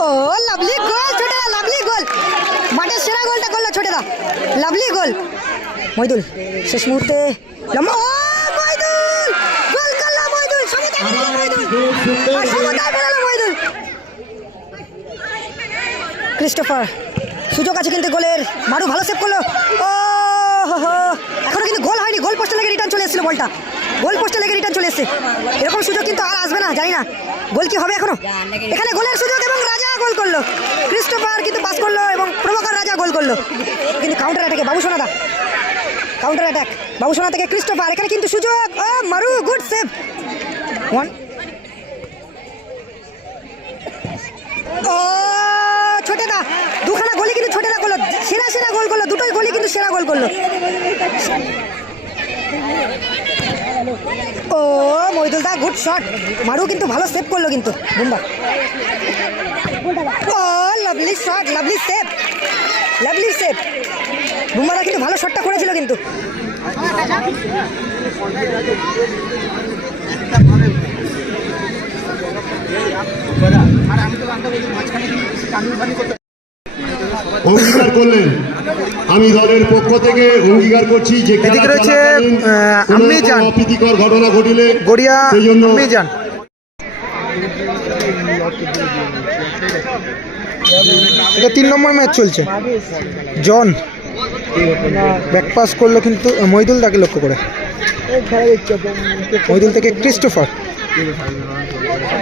ও lovely গোল ছোটে lovely goal. মাঠের সেরা গোলটা করল ছোটদা। লাভলি গোল। মইদুল শেষ মুহূর্তে লম্বা। ও মইদুল! গোল করল মইদুল সমতায় মইদুল। আর সমতায় বেরালো মইদুল। ক্রিস্টোফার সুযোগ আছে কিন্তু গোলের। মারু ভালো সেভ করল। ও হো হো। এখনও কিন্তু গোল হয়নি গোল পোস্টে লেগে রিটার্ন চলে এসেছিল বলটা। গোল পোস্টে লেগে রিটার্ন চলে এসেছে। এরকম সুযোগ কিন্তু আর আসবে না, জানি না। গোল কি হবে এখনও? এখানে গোলের সুযোগ এবং রাজা গোল করল। ক্রিস্টোফার কিন্তু পাস করল এবং প্রভাকর রাজা গোল করল। কিন্তু কাউন্টার অ্যাটাকে বাবু সোনাদা কাউন্টার অ্যাটাক বাবু সোনা থেকে ক্রিস্টোফার। এখানে কিন্তু সুযোগ। ও, মারু গুড সেভ ওয়ান ও ছোটে দা দুখানা গোলি কিন্তু ছোটে দা করল। সেরা সেরা গোল করল। দুটোই গোলি কিন্তু সেরা গোল করল। ও মহিদুল দা গুড শট মারু কিন্তু ভালো সেভ করল কিন্তু। বুম্বা। ও lovely shot lovely save lovely save বুম্বাদা কিন্তু ভালো শটটা করেছিল কিন্তু। অঙ্গীকার করলেন। আমি দলের পক্ষ থেকে অঙ্গীকার করছি যে এদিকে রয়েছে, আম্মি জান। অপ্রীতিকর ঘটনা ঘটিলে গড়িয়া সেই জন্য যান। এটা তিন নম্বর ম্যাচ চলছে। জন ব্যাক পাস করল কিন্তু মহিদুল তাকে লক্ষ্য করে। মহিদুল থেকে ক্রিস্টোফার।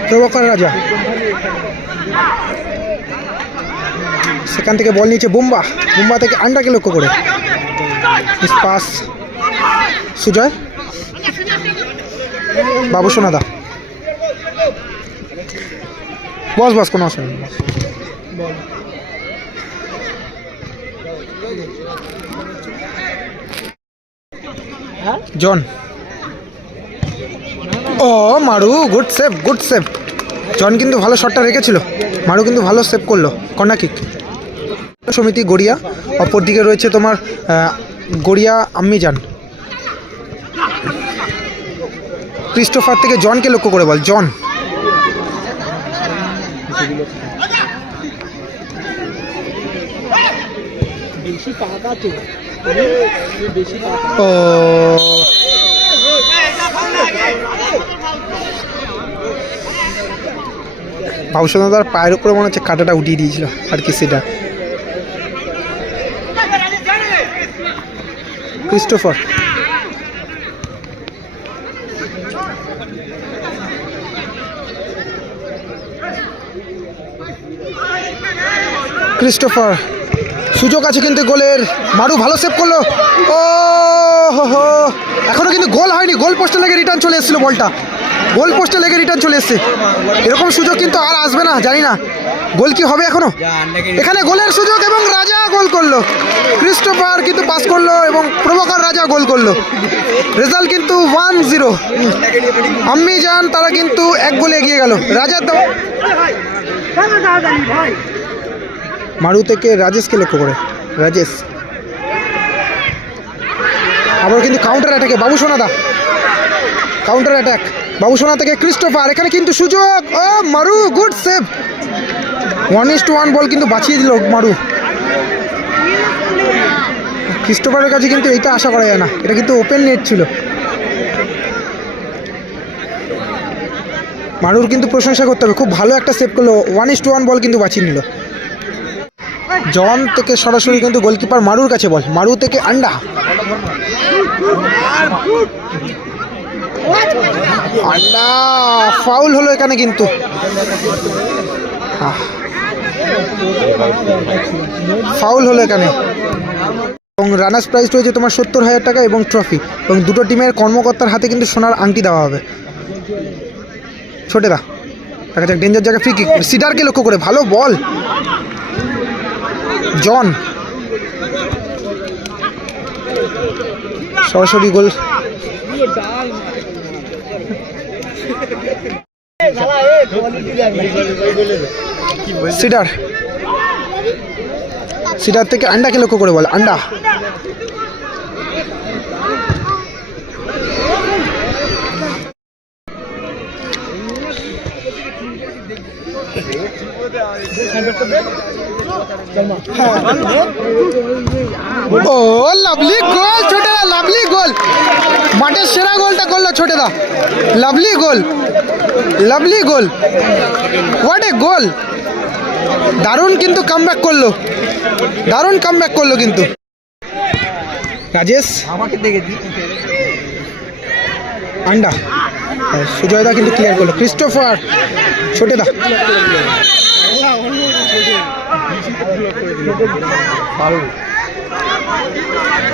প্রভাকর রাজা। সেখান থেকে বল নিয়েছে বুম্বা। বুম্বা থেকে আন্ডাকে লক্ষ্য করে। পাস সুজয়। বাবু সোনাদা। বস বস, কোনো অসুবিধা জন। ও, Maru good save good save John কিন্তু ভালো শটটা রেখেছিল। মারু কিন্তু ভালো সেভ করল। কর্নার কিক সমিতি, গড়িয়া। অপরদিকে রয়েছে তোমার গড়িয়া আম্মি যান ক্রিস্টোফার থেকে জনকে লক্ষ্য করে বল, জন। ও। বাবুসোনাদার পায়ের উপরে মনে হচ্ছে কাঁটাটা উঠিয়ে দিয়েছিল, আর কি সেটা। ক্রিস্টোফার ক্রিস্টোফার সুযোগ আছে কিন্তু গোলের। মারু ভালো সেভ করল। ও হো এখনও কিন্তু গোল হয়নি। গোল পোস্টে লাগে রিটার্ন চলে এসেছিল বলটা। গোল পোস্টে লেগে রিটার্ন চলে এসছে। এরকম সুযোগ কিন্তু আর আসবে না, জানি না। গোল কি হবে এখনও? এখানে গোলের সুযোগ এবং রাজা গোল করল। ক্রিস্টোফার কিন্তু পাস করল এবং প্রভাকর রাজা গোল করল। রেজাল্ট কিন্তু ওয়ান জিরো আম্মি যান তারা কিন্তু এক গোলে এগিয়ে গেল। রাজার দাও মারু থেকে রাজেশকে লক্ষ্য করে। রাজেশ। আবার কিন্তু কাউন্টার অ্যাটাকে বাবু সোনাদা। কাউন্টার অ্যাটাক বাবু সোনা থেকে ক্রিস্টোফার, এখানে কিন্তু সুযোগ। ও, Maru good save one is two one ball কিন্তু বাঁচিয়ে দিল মারু। ক্রিস্টোফারের কাছে কিন্তু এইটা আশা করা যায় না। এটা কিন্তু ওপেন নেট ছিল। মারুর কিন্তু প্রশংসা করতে হবে। খুব ভালো একটা সেভ করল। One is two one ball কিন্তু বাঁচিয়ে নিল। জন থেকে সরাসরি কিন্তু গোলকিপার মারুর কাছে বল মারু থেকে আন্ডা আন্ডা ফাউল হলো এখানে কিন্তু। ফাউল হলো এখানে। এবং রানার্স প্রাইজ রয়েছে তোমার সত্তর হাজার টাকা এবং ট্রফি এবং দুটো টিমের কর্মকর্তার হাতে কিন্তু সোনার আংটি দেওয়া হবে। ছোটে দা দেখা যাক ডেঞ্জার জায়গায় ফ্রি কিক সিডারকে লক্ষ্য করে, ভালো বল। জন। সরাসরি গোল সিডার। সিডার থেকে আন্ডাকে লক্ষ্য করে বল? আন্ডা। ও, লাভলি গোল ছোটেদা, লাভলি গোল। মাঠের সেরা গোলটা করল ছোটেদা। Lovely goal. Lovely goal what a goal দারুণ কিন্তু কামব্যাক করল। দারুণ কামব্যাক করল কিন্তু। রাজেশ? আমাকে দেখেছি। আন্ডা। সুজয়দা কিন্তু ক্লিয়ার করল। ক্রিস্টোফার ছোটেদা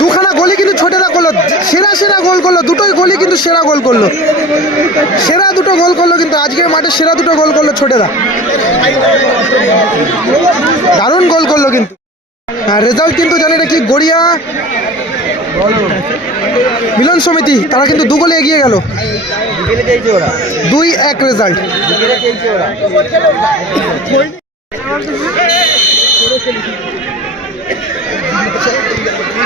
দুখানা গোলই কিন্তু ছোটেরা করল। সেরা সেরা গোল করল, দুটোই গোলই কিন্তু সেরা গোল করল। সেরা দুটো গোল করল কিন্তু আজকের মাঠে সেরা দুটো গোল করল ছোটেদা দারুণ গোল করল কিন্তু। রেজাল্ট কিন্তু জানি না কি, গড়িয়া মিলন সমিতি, তারা কিন্তু দু গোলে এগিয়ে গেল। দুই এক রেজাল্ট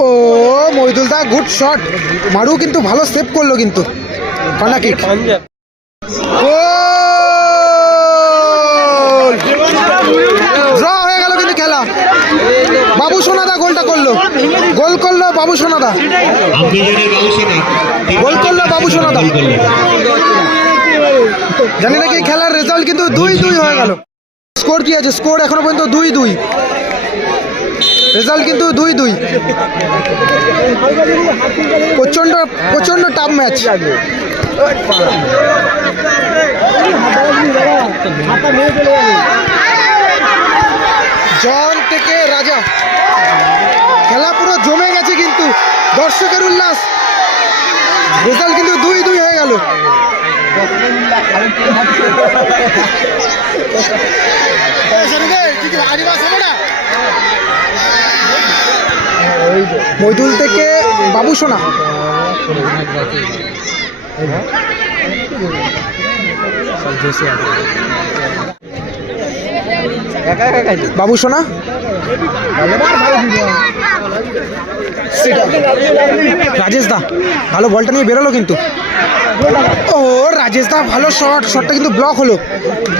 ও মহিদুল দা গুড শট মারু কিন্তু ভালো সেভ করল কিন্তু। কর্নার কিক পাঞ্জাব ড্র হয়ে গেল কিন্তু খেলা বাবু সোনাদা গোলটা করল। গোল করল বাবু সোনাদা। গোল করল বাবু সোনাদা। জানি নাকি খেলার রেজাল্ট কিন্তু দুই দুই হয়ে গেল। স্কোর কি আছে? স্কোর এখনও পর্যন্ত দুই দুই। রেজাল্ট কিন্তু দুই দুই। প্রচণ্ড প্রচণ্ড টাফ ম্যাচ জন থেকে রাজা। খেলা পুরো জমে গেছে কিন্তু দর্শকের উল্লাস। রেজাল্ট কিন্তু দুই দুই হয়ে গেল। মৈদুল থেকে বাবু সোনা। বাবু সোনা? রাজেশ দা, ভালো বলটা নিয়ে বেরোলো কিন্তু। ও, রাজেশ দা, ভালো শট শটটা কিন্তু ব্লক হলো।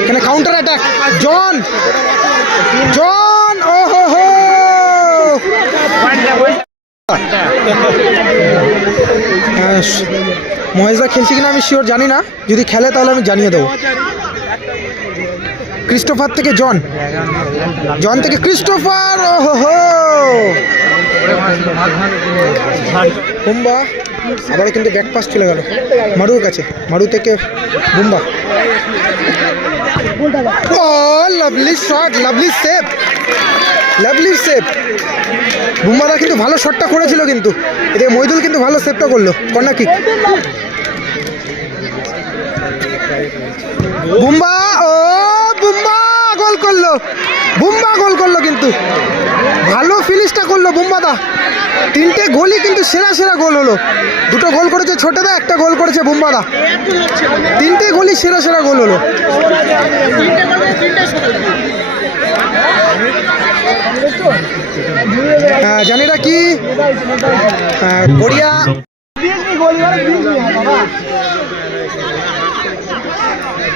এখানে কাউন্টার অ্যাটাক জন জন ও হো হো! মহেশদা খেলছে কিনা আমি শিওর জানি না। যদি খেলে তাহলে আমি জানিয়ে দেবো। ক্রিস্টোফার থেকে জন। জন থেকে ক্রিস্টোফার ও হো বুম্বা, আবারও কিন্তু ব্যাক পাস চলে গেল। মারুর কাছে। মারু থেকে বুম্বা। ও lovely shot lovely save lovely save বুম্বাদা কিন্তু ভালো শটটা করেছিল কিন্তু। এদিকে মইদুল কিন্তু ভালো সেভটা করল। কর্নার কিক বুম্বা, ও! বুম্বা গোল করল। বুম্বা গোল করল কিন্তু। ভালো ফিনিশটা করল বুম্বাদা তিনটে গোলই কিন্তু সেরা সেরা গোল হলো। দুটো গোল করেছে ছোটদা একটা গোল করেছে বুম্বাদা তিনটে গোলই সেরা সেরা গোল হলো। হ্যাঁ, জানি না কি। হ্যাঁ, গড়িয়া